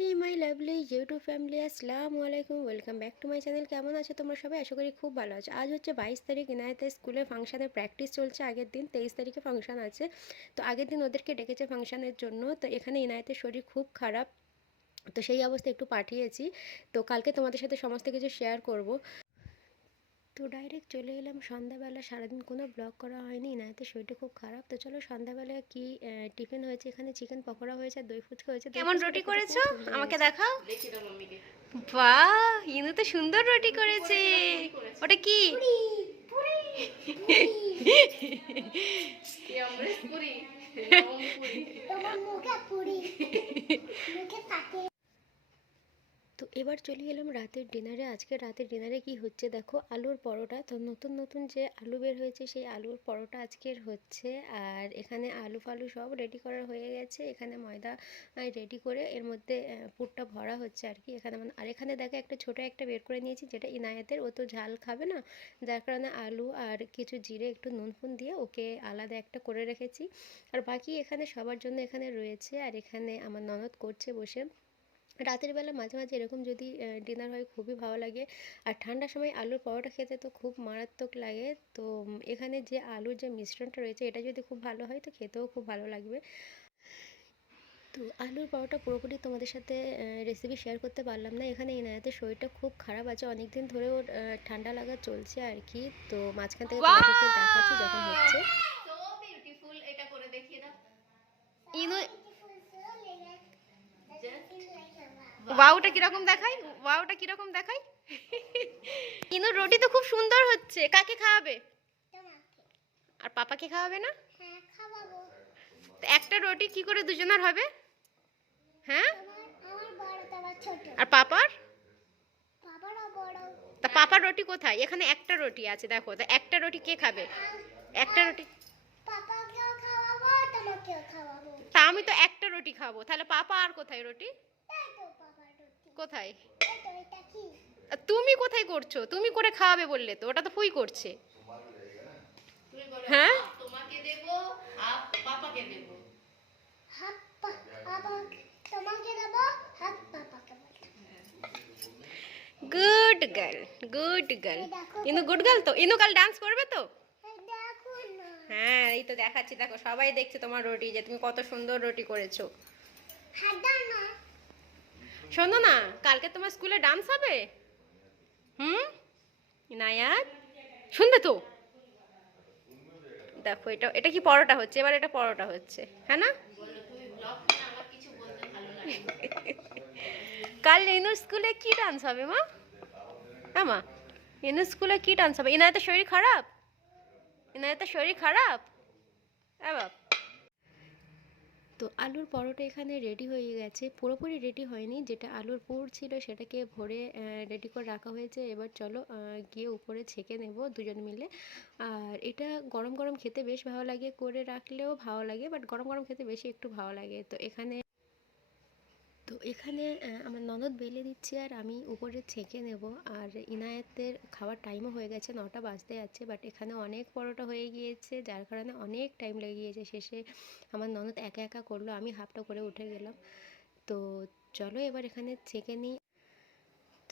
Hey my lovely YouTube family, আসসালামু আলাইকুম। Welcome back to my channel. কেমন আছো তোমরা সবাই? আশা করি খুব ভালো আছো। আজ হচ্ছে 22 তারিখ, ইনায়েতের স্কুলে ফাংশানের প্র্যাকটিস চলছে। আগের দিন 23 তারিখে ফাংশান আছে, তো আগের দিন ওদেরকে ডেকেছে ফাংশানের জন্য। তো এখানে ইনায়েতের শরীর খুব খারাপ, তো সেই অবস্থায় একটু পাঠিয়েছি। তো কালকে তোমাদের সাথে সমস্ত কিছু শেয়ার করব। তো ডাইরেক্ট চলে এলাম সন্ধ্যাবেলা। সারাদিন কোনো ব্লগ করা হয়নি, ইনায়েতের শরীরটা খুব খারাপ। তো চলো সন্ধ্যাবেলা কি টিফিন হয়েছে। এখানে চিকেন পকোড়া হয়েছে আর দই ফুচকা হয়েছে। কেমন রুটি করেছো আমাকে দেখাও। বাহ, ইনু তো সুন্দর রুটি করেছে। ওটা কি? তো এবার চলে এলাম রাতের ডিনারে। আজকে রাতের ডিনারে কি হচ্ছে দেখো, আলুর পরোটা। তো নতুন নতুন যে আলু বের হয়েছে সেই আলুর পরোটা আজকের হচ্ছে। আর এখানে আলু ফালু সব রেডি করা হয়ে গেছে। এখানে ময়দা রেডি করে এর মধ্যে পুরটা ভরা হচ্ছে আর কি। এখানে আর এখানে দেখো একটা ছোট একটা বের করে নিয়েছি, যেটা ইনায়েতের। ও তো ঝাল খাবে না, যার কারণে আলু আর কিছু জিরে একটু নুন ফুন দিয়ে ওকে আলাদা একটা করে রেখেছি। আর বাকি এখানে সবার জন্য এখানে রয়েছে। আর এখানে আমার ননদ করছে বসে। রাতের বেলা মাঝে মাঝে এরকম যদি ডিনার হয় খুবই ভালো লাগে। আর ঠান্ডার সময় আলুর পরোটা খেতে তো খুব মারাত্মক লাগে। তো এখানে যে আলুর যে মিশ্রণটা রয়েছে এটা যদি খুব ভালো হয় তো খেতেও খুব ভালো লাগবে। তো আলুর পরোটা পুরোপুরি তোমাদের সাথে রেসিপি শেয়ার করতে পারলাম না। এখানে ইনায়েতের শরীরটা খুব খারাপ আছে, অনেক দিন ধরে ওর ঠান্ডা লাগা চলছে আর কি। তো মাঝখান থেকে তোমাদেরকে দেখাচ্ছি যখন হচ্ছে। ইনু ওয়াওটা কিরকম দেখাই, ওয়াওটা কিরকম দেখাই। ইনুর রুটি তো খুব সুন্দর হচ্ছে। কাকে খাওয়াবে? আর পাপাকে খাওয়াবে না? তো একটা রুটি কি করে দুজনের হবে? হ্যাঁ, আর পাপার? তা পাপার রুটি কোথায়? এখানে একটা রুটি আছে দেখো, তো একটা রুটি কে খাবে? একটা রুটি। তা আমি তো একটা রুটি খাবো, তাহলে পাপা আর কোথায় রুটি? কোথায়? তুমি কোথায় করছো? তুমি করে খাওয়াবে বললে তো, ওটা তো ফুই করছে। হ্যাঁ, তোমাকে দেব, হাফ পাপাকে দেব। হাফ তোমাকে দেব, হাফ পাপাকে দেব। Good girl, good girl. Inu good girl. তো ইনু কাল ডান্স করবে তো? হ্যাঁ, এই তো দেখাচ্ছি দেখো, সবাই দেখছে তোমার রুটি, যে তুমি কত সুন্দর রুটি করেছো। শোনো না, কালকে তোমার স্কুলে ডান্স হবে। হুম, ইনায়াত শুনবে তো? দেখো এটা এটা কি পরোটা হচ্ছে, এবার এটা পরোটা হচ্ছে, হ্যাঁ না? কাল ইনুর স্কুলে কি ডান্স হবে মা? হ্যাঁ মা, ইনুর স্কুলে কি ডান্স হবে? ইনায়াতের শরীর খারাপ, ইনায়াতের শরীর খারাপ। হ্যাঁ বাপ। তো আলুর পরোটা এখানে রেডি হয়ে গেছে, পুরোপুরি রেডি হয়নি। যেটা আলুর পুর ছিল সেটাকে ভরে রেডি করে রাখা হয়েছে। এবার চলো গিয়ে উপরে ছেঁকে নেব দুজন মিলে। আর এটা গরম গরম খেতে বেশ ভালো লাগে, করে রাখলেও ভালো লাগে, বাট গরম গরম খেতে বেশি একটু ভালো লাগে। তো এখানে আমার ননদ বেলে দিচ্ছে আর আমি উপরে ছেঁকে নেব। আর ইনায়েতের খাওয়ার টাইমও হয়ে গেছে, 9টা বাজতে যাচ্ছে। বাট এখানে অনেক পরোটা হয়ে গিয়েছে, যার কারণে অনেক টাইম লেগে গিয়েছে। শেষে আমার ননদ একা একা করলো, আমি হাফটা করে উঠে গেলাম। তো চলো এবার এখানে ছেঁকে নিই।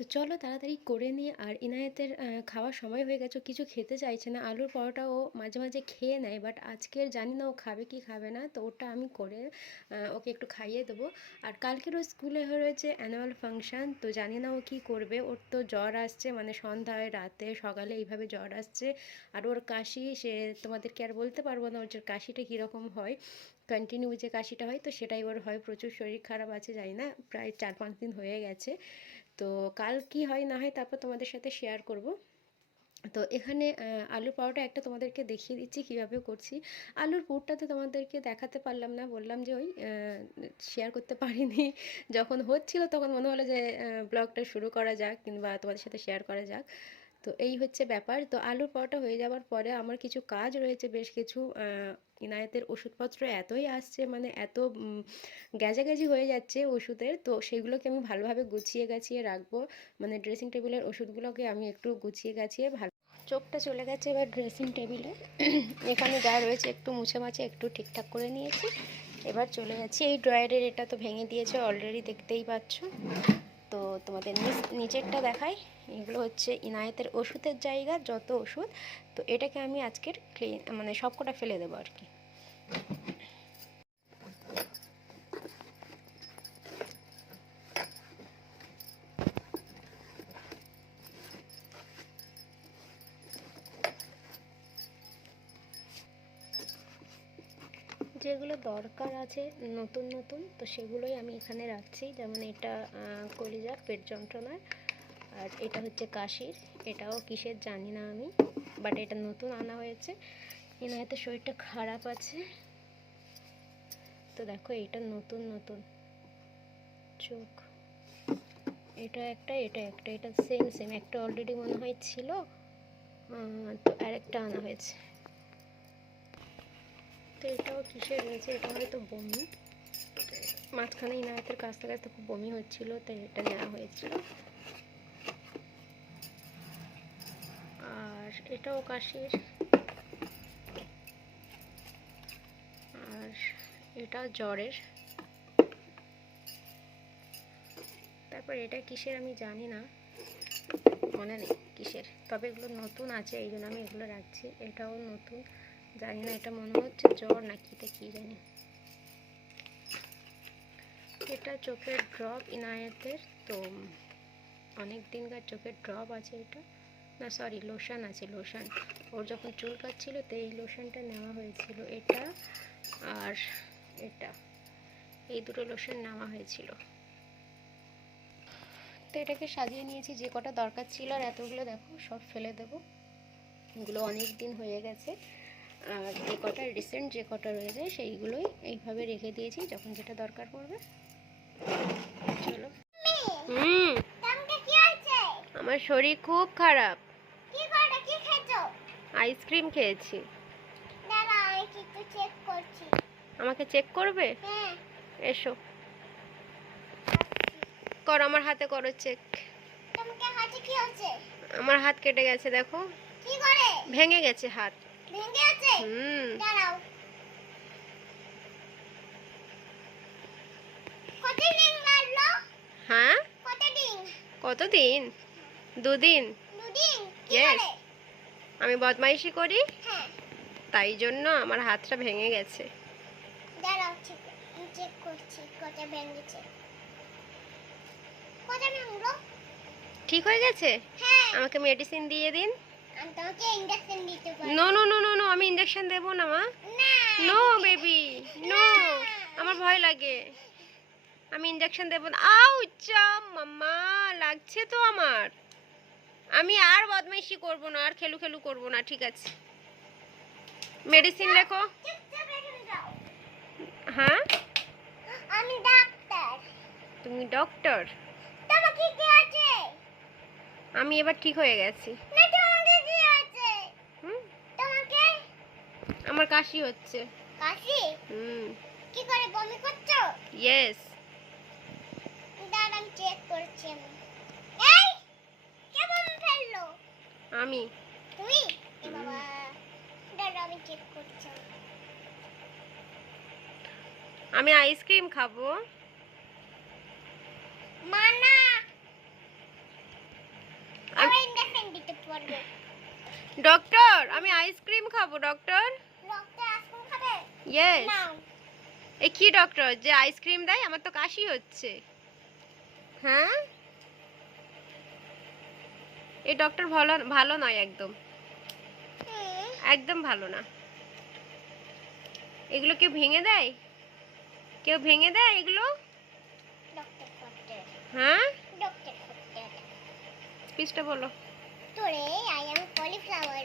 তো চলো তাড়াতাড়ি করে নিই। আর ইনায়েতের খাওয়ার সময় হয়ে গেছে, ও কিছু খেতে চাইছে না। আলুর পরোটা ও মাঝে মাঝে খেয়ে নেয়, বাট আজকের জানি না ও খাবে কি খাবে না। তো ওটা আমি করে ওকে একটু খাইয়ে দেবো। আর কালকেরও স্কুলে রয়েছে অ্যানুয়াল ফাংশান, তো জানি না ও কী করবে। ওর তো জ্বর আসছে, মানে সন্ধ্যায় রাতে সকালে এইভাবে জ্বর আসছে। আর ওর কাশি, সে তোমাদেরকে আর বলতে পারবো না ওর যে কাশিটা কীরকম হয়। কন্টিনিউ যে কাশিটা হয়, তো সেটাই ওর হয়। প্রচুর শরীর খারাপ আছে, জানি না, প্রায় 4-5 দিন হয়ে গেছে। তো কাল কি হয় না হয় তারপর তোমাদের সাথে শেয়ার করব। তো এখানে আলুর পরোটা একটা তোমাদেরকে দেখিয়ে দিচ্ছি কীভাবে করছি। আলুর পুরটা তো তোমাদেরকে দেখাতে পারলাম না, বললাম যে ওই শেয়ার করতে পারিনি। যখন হচ্ছিল তখন মনে হলো যে ব্লগটা শুরু করা যাক, কিংবা তোমাদের সাথে শেয়ার করা যাক। তো এই হচ্ছে ব্যাপার। তো আলুর পরোটা হয়ে যাওয়ার পরে আমার কিছু কাজ রয়েছে, বেশ কিছু। ইনায়েতের ওষুধপত্র এতই আসছে, মানে এত গ্যাজাগ্যাজি হয়ে যাচ্ছে ওষুধের, তো সেগুলোকে আমি ভালোভাবে গুছিয়ে গাছিয়ে রাখবো। মানে ড্রেসিং টেবিলের ওষুধগুলোকে আমি একটু গুছিয়ে গাছিয়ে ভালো। চোখটা চলে গেছে এবার ড্রেসিং টেবিলে। এখানে যা রয়েছে একটু মুছে মাছে একটু ঠিকঠাক করে নিয়েছি। এবার চলে যাচ্ছি এই ড্রয়ারের, এটা তো ভেঙে দিয়েছে অলরেডি, দেখতেই পাচ্ছ। তো তোমাদের নিচেরটা দেখাই। এগুলো হচ্ছে ইনায়েতের ওষুধের জায়গা, যত ওষুধ। তো এটাকে আমি আজকের মানে সবকটা ফেলে দেবো আর কি। যেগুলো দরকার আছে নতুন নতুন, তো সেগুলোই আমি এখানে রাখছি। যেমন এটা কলিজার পেট যন্ত্রণার, আর এটা হচ্ছে কাশির, এটাও কিসের জানি না আমি, বাট এটা নতুন আনা হয়েছে। এনায়তে শরীরটা খারাপ আছে, তো দেখো এটা নতুন নতুন চোখ, এটা একটা, এটা একটা, এটা সেম সেম, একটা অলরেডি মনে হয় ছিল, তো আরেকটা আনা হয়েছে। তো এটাও কিসের রয়েছে, এটা হয়তো বমি, মাঝখানে ইনায়েতের কাছ থেকে খুব বমি হচ্ছিল, তাই এটা নেওয়া হয়েছিল। আর এটাও কাশির, আর এটা জ্বরের। তারপর এটা কিসের আমি জানি না, মনে নেই কিসের, তবে এগুলো নতুন আছে এই জন্য আমি এগুলো রাখছি। এটাও নতুন, জানি না, এটা মনে হচ্ছে জ্বর না কিতে কি জানি। এটা চোখের ড্রপ ইনায়েতের, তো অনেক দিনকার চোখের ড্রপ আছে এটা, না সরি লোশন আছে, লোশন ওর যখন চুল কাটছিল তো এই লোশনটা নেওয়া হয়েছিল। এটা আর এটা, এই দুটো লোশন নেওয়া হয়েছিল। তো এটাকে সাজিয়ে নিয়েছি যে কটা দরকার ছিল, আর এতগুলো দেখো সব ফেলে দেবো, এগুলো অনেক দিন হয়ে গেছে। আর যে কটা রিসেন্ট যে কটা রয়েছে সেইগুলোই এইভাবে রেখে দিয়েছি, যখন যেটা দরকার পড়বে। চলো। আমার শরীর খুব খারাপ। আইসক্রিম খেয়েছি। আমাকে চেক করবে? এসো কর, আমার হাতে করো চেক। আমার হাত কেটে গেছে, দেখো ভেঙে গেছে হাত। হ্যাঁ কতদিন? 2 দিন। আমি বদমাইশি করি, তাই জন্য আমার হাতটা ভেঙে গেছে। ঠিক হয়ে গেছে? আমাকে মেডিসিন দিয়ে দিন। No no no no no, আমি ইনজেকশন দেব না মা। নো বেবি নো, আমার ভয় লাগে, আমি ইনজেকশন দেব না। আউচা মাম্মা, লাগছে তো আমার। আমি আর বদমাইশি করব না, আর খেলু খেলু করব না, ঠিক আছে? মেডিসিন লেখো। হ্যাঁ আমি ডাক্তার। তুমি ডক্টর? আমি এবার ঠিক হয়ে গেছি। আমার কাশি হচ্ছে। কাশি? কি করে, বমি করছো? ইয়েস। দাঁড়ান আমি চেক করছি। এই কে বমি ফেললো? আমি। তুমি? এ বাবা, দাঁড়াও আমি চেক করছি। আমি আইসক্রিম খাবো। মানা, আমি ইনজেকশন দিতে পারবো। ডক্টর আমি আইসক্রিম খাবো। ডক্টর আইসক্রিম খাবে? ইয়েস। এই কি ডক্টর যে আইসক্রিম দেয়? আমার তো কাশি হচ্ছে। হ্যাঁ, এই ডক্টর ভালো ভালো নয় একদম, একদম ভালো না। এগুলো কেউ ভেঙে দেয়? কেউ ভেঙে দেয় এগুলো? হ্যাঁ, পিসটা বলো। Today I am cauliflower.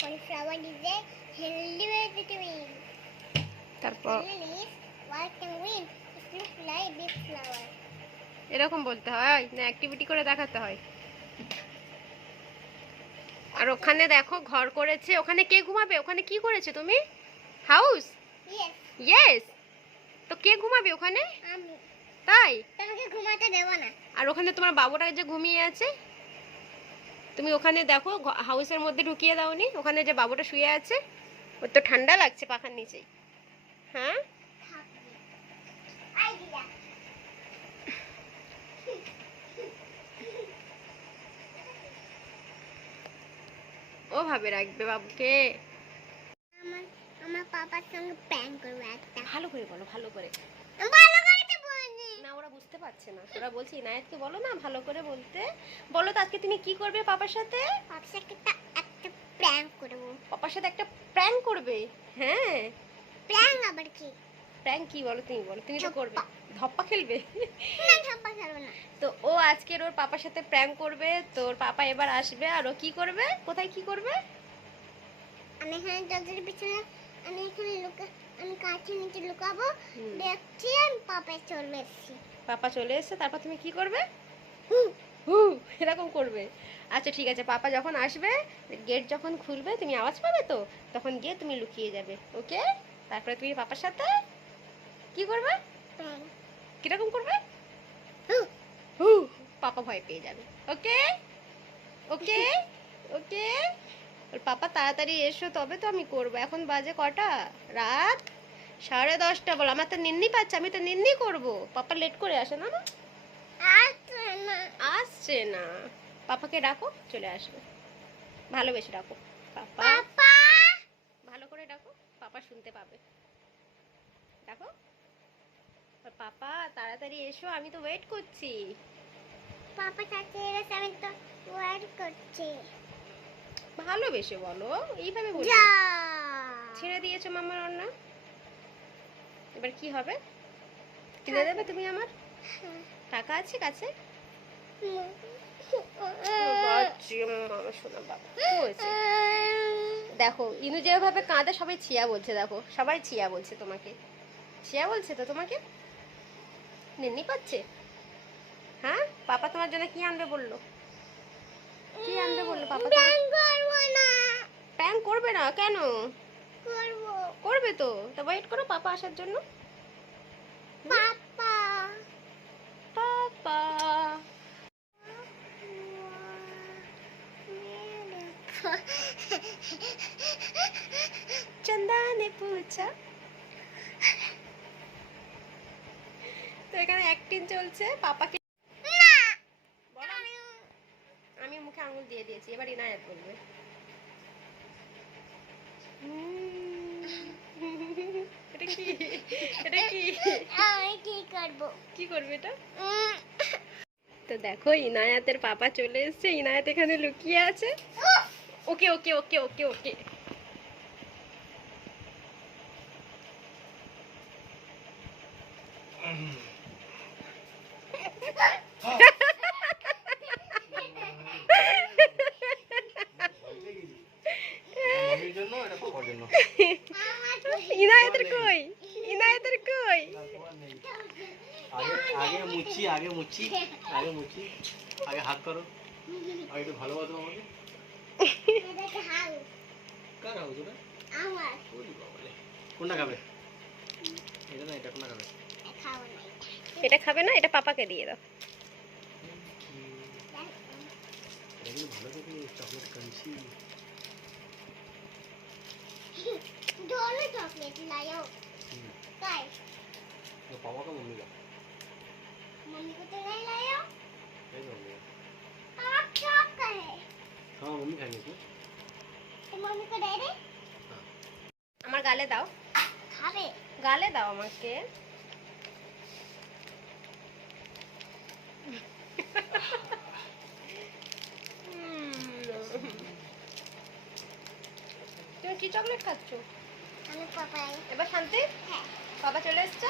Cauliflower is a healthy vitamin. তারপর vitamin it looks like big flower. এরকম বলতে হয় না, অ্যাক্টিভিটি করে দেখাতে হয়। আর ওখানে দেখো ঘর করেছে, ওখানে কে ঘুমাবে? ওখানে কি করেছে তুমি? হাউস? Yes yes. তো কে ঘুমাবে ওখানে? আমি। তাই? তোমাকে ঘুমাতে দেব না। আর ওখানে তোমার বাবুটা যে ঘুমিয়ে আছে, তুমি ওখানে দেখো হাউসের মধ্যে ঢুকিয়ে দাওনি? ওখানে যে বাবুটা শুয়ে আছে, ওর তো ঠান্ডা লাগছে পাখার নিচেই। হ্যাঁ ভাবে রাখবে বাবুকে? আমার আমার পাপার সঙ্গে প্র্যাঙ্ক করব একটা। ভালো করে বলো, ভালো করে। ভালো করে তো বলছি। না ওরা বুঝতে পারছে না, ওরা বলছে ইনায়েতকে বলো না ভালো করে বলতে। বলো তো আজকে তুমি কি করবে পাপার সাথে? পাপার সাথে একটা প্র্যাঙ্ক করব। পাপার সাথে একটা প্র্যাঙ্ক করবে? হ্যাঁ। প্র্যাঙ্ক আবার কি? প্র্যাঙ্ক কি বলো, তুমি বলো, তুমি তো করবে। ধপ্পা। ধপ্পা খেলবে? না ধপ্পা খেলবো না। তো ও আজকের ওর পাপার সাথে প্র্যাঙ্ক করবে, তোর পাপা এবার আসবে আর ও কি করবে, কোথায় কি করবে? আমি এখানে দরজার পিছনে, আমি এখানে আমি কাঠের নিচে লুকাবো। দেখছি আমি পাপা চলে এসেছি। পাপা চলে এসেছে, তারপর তুমি কি করবে? হু, হু এরকম করবে? আচ্ছা ঠিক আছে, পাপা যখন আসবে, গেট যখন খুলবে, তুমি আওয়াজ পাবে তো, তখন গিয়ে তুমি লুকিয়ে যাবে, ওকে? তারপরে তুমি পাপার সাথে কি করবে? প্র্যাঙ্ক। কিরকম করবে? হু, হু পাপা ভয় পেয়ে যাবে, ওকে? ওকে? ওকে? ওর পাপা তাড়াতাড়ি এসো তবে তো আমি করব। এখন বাজে কটা? রাত 10:30 বল। আমার তো নিন্নি পাচ্ছে, আমি তো নিন্নি করব। পাপা লেট করে আসে না? না আসছে না। আসছে না। পাপাকে ডাকো, চলে আসবে। ভালোবেসে ডাকো, পাপা। পাপা, ভালো করে ডাকো, পাপা শুনতে পাবে। ডাকো, আর পাপা তাড়াতাড়ি এসো, আমি তো ওয়েট করছি। পাপা কাছে এসে আমি তো ওয়েট করছি। ভালোবেসে বলো, এইভাবে বলো। যা। ছেড়ে দিয়েছো মামার অন্না, এবার কি হবে? কিনে দেবে তুমি আমার? টাকা আছে কাছে? দেখো ইনু যেভাবে কাঁদে, সবাই ছিয়া বলছে, দেখো সবাই ছিয়া বলছে তোমাকে। ছিয়া বলছে তো তোমাকে? নিন্নি পাচ্ছে? হ্যাঁ, পাপা তোমার জন্য কি আনবে বললো? কি আনবে বললো পাপা? প্র্যাঙ্ক করবে না কেন? করবে তো, তা ওয়েট করো পাপা আসার জন্য। পাপা, পাপা चंदा ने पूछा। তো এখানে অ্যাক্টিং চলছে পাপাকে। বলো, আমি মুখে আঙুল দিয়ে দিয়েছি, এবার ইনায়েত বলবে। এটা কি? এটা কি? আমি কি করব? কি করবে এটা? তো দেখো ইনায়াতের পাপা চলে এসেছে, ইনায়াত এখানে লুকিয়ে আছে। ওকে ওকে ওকে ওকে ওকে। ইনায়েতের কই? ইনায়েতের কই? আগে মুচি আগে মুচি আগে মুচি আগে হাত করো, আগে একটু ভালোবাসো আমাকে। কার হাউস ওটা? আমার ওরে বাবা রে, কোনটা খাবে? এটা না, এটা কোনটা খাবে? খাবো না। এটা খাবে না, এটা পাপাকে দিয়ে দাও। এটা কিন্তু ভালো থেকে চকলেট ক্রাঞ্চি। दोनों चॉकलेट लायो। काय? तो पापा का मम्मी का? मम्मी को तो नहीं लायो। कैसे मम्मी का? आप क्या कहे? हाँ मम्मी खाएंगे इसमें। तो मम्मी को दे दे। আমার গালে দাও, खावे। গালে দাও আমাকে। তুমি কি চকলেট খাচ্ছো? আমি পাপাই। এবার শান্তি, হ্যাঁ। বাবা চলে এসছে।